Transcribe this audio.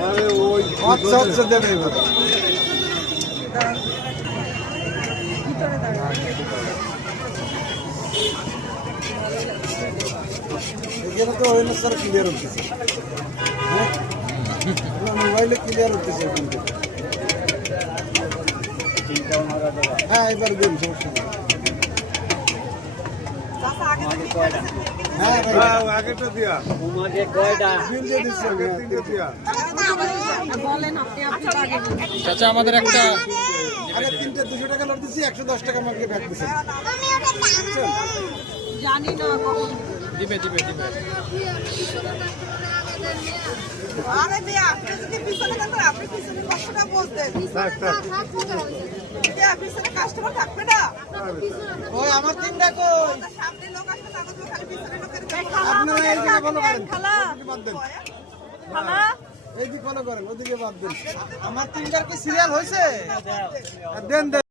আরে ওই আচ্ছা আচ্ছা দেবে এবার এখানে তো ওই না স্যার ক্লিয়ার হচ্ছে হ্যাঁ মোবাইলে ক্লিয়ার হচ্ছে এখন থেকে হ্যাঁ এবার দিন সমস্যা নেই হ্যাঁ ভাই আগেটা দিয়া তোমাকে কয়টা বিল দিয়ে দিছি আমি তিনটা দিয়া বলেন আপনি আগে চাচা আমাদের একটা আরে তিনটা 200 টাকা লট দিছি 110 টাকা আমাকে ব্যাক দিছে জানি না কখন দিবে দিবে দিবে আরে মিয়া আপনি যদি পিছনে থাকেন আপনি পিছনে কষ্টটা বলতেন থাক থাক মিয়া পিছনে কাস্টমার থাকবে না ওই আমার তিনটা কই সামনে লোক আসবে তাদের তো খালি পিছনে লোকের আপনারা এইদিকে ফলো করেন খালা ওদিকে বাদ দেন খালা এইদিকে ফলো করেন ওদিকে বাদ দেন আমার তিনটার কি সিরিয়াল হয়েছে দেন দেন